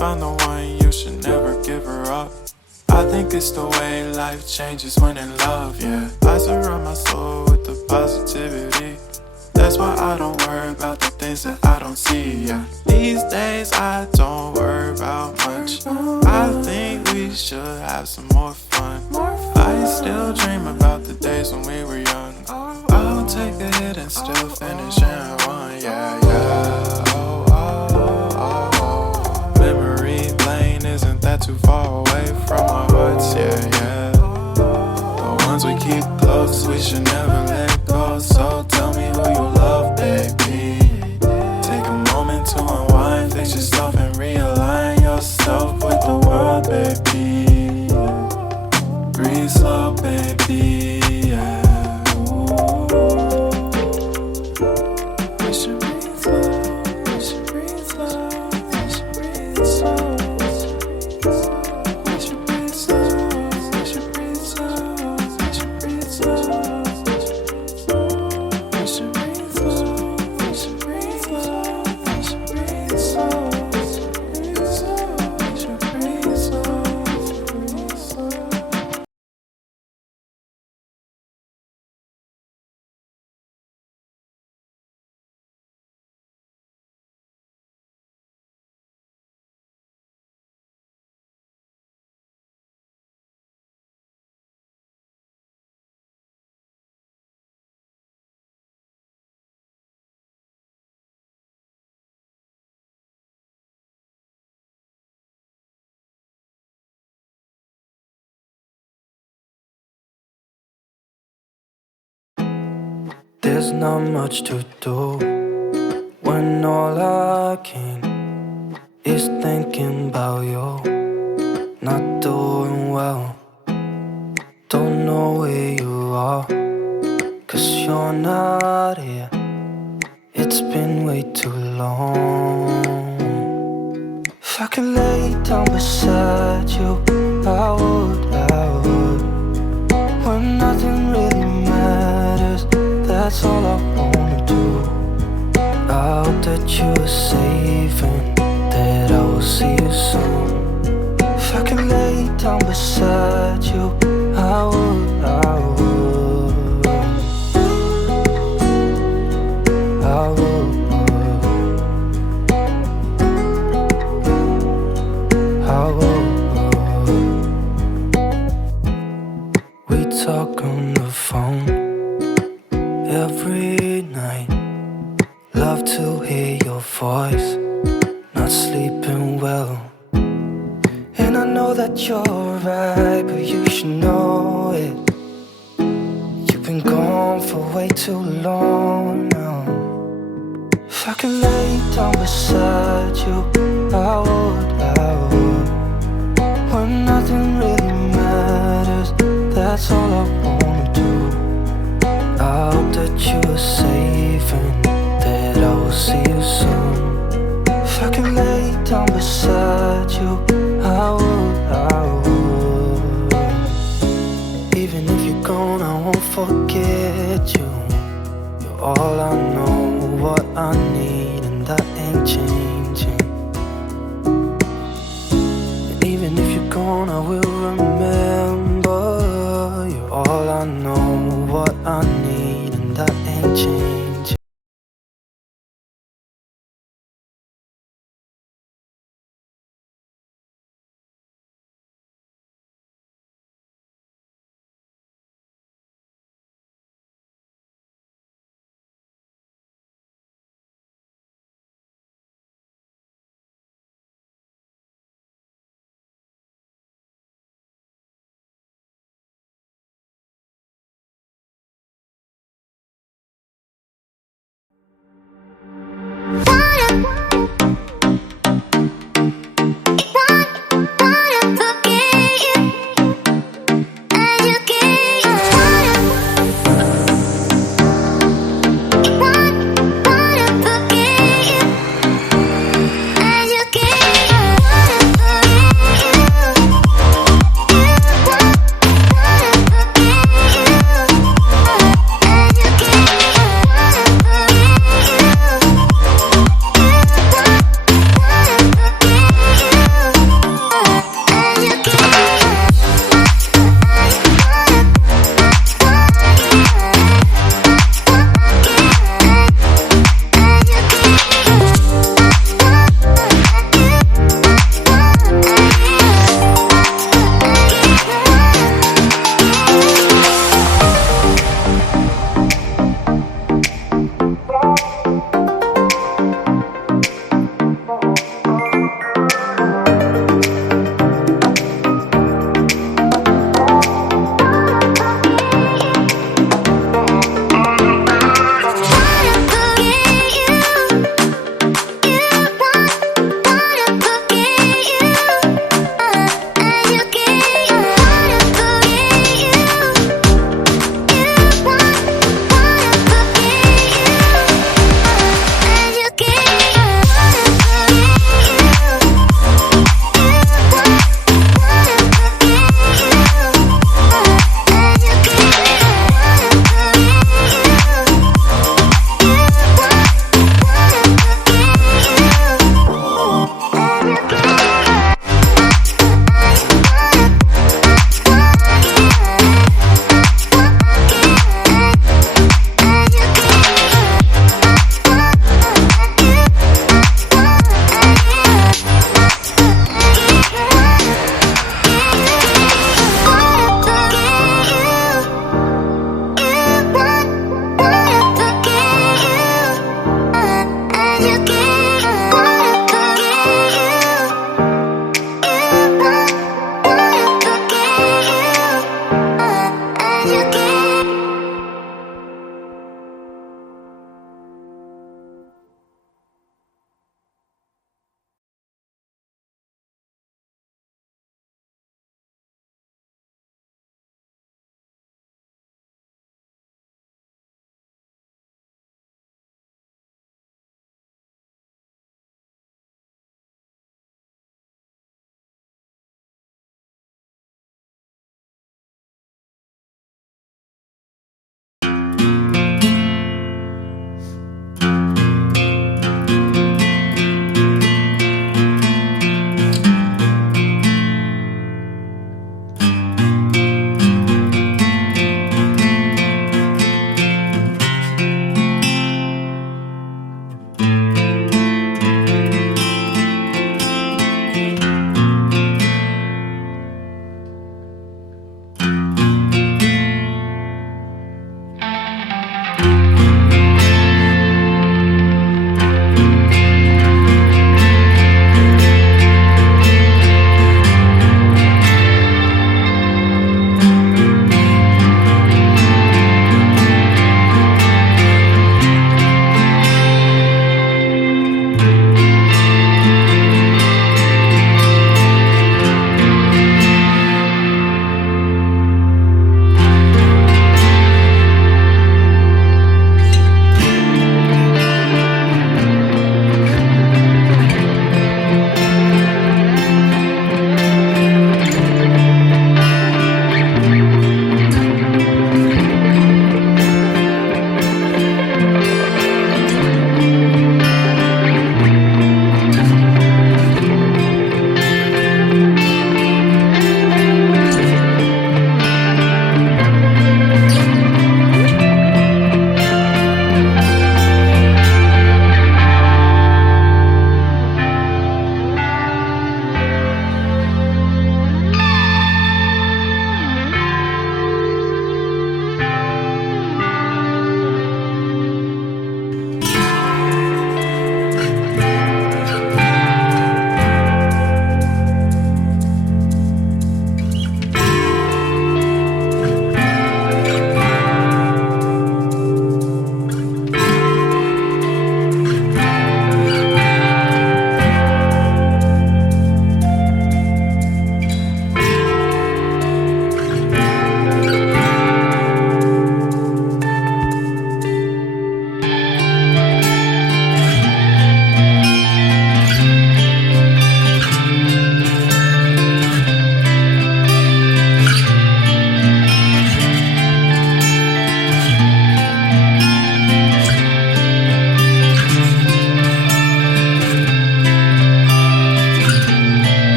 found the one, you should never give her up. I think it's the way life changes when in love, yeah. I surround my soul with the positivity. That's why I don't worry about the things that I don't see, yeah. These days I don't worry about much. I think we should have some more fun. I still dream about the days when we were young. I'll take a hit and still finish in one, yeah, yeah. Oh, oh, oh, oh. Memory lane isn't that too far away from our hearts, yeah, yeah. The ones we keep close, we should never let go. So tell me who you love, baby. Take a moment to unwind, fix yourself and realign yourself with the world, baby. Breathe slow, baby, yeah. We should breathe slow, we should breathe slow, we should breathe slow. We should breathe slow, we should breathe slow, we should breathe slow. We should breathe slow, we should breathe slow, we should breathe slow, we should breathe slow, we should breathe slow. There's not much to do when all I can is thinking about you. Not doing well, don't know where you are, 'cause you're not here. It's been way too long. If I could lay down beside you, I would, when nothing really matters. That's all I wanna do. I hope that you are safe and that I will see you soon. If I could lay down beside you, I would, I would, I would, I would. We talk on the phone every night. Love to hear your voice. Not sleeping well, and I know that you're right, but you should know it. You've been gone for way too long now. If I could lay down beside you, I would, when nothing really matters. That's all I wanna do. I hope that you are safe and that I will see you soon. If I could lay down beside you, I would, I would. Even if you're gone, I won't forget you. You're all I know, what I need, and that ain't changing. And even if you're gone, I will remember. You're all I know, what I need, and that ain't changing.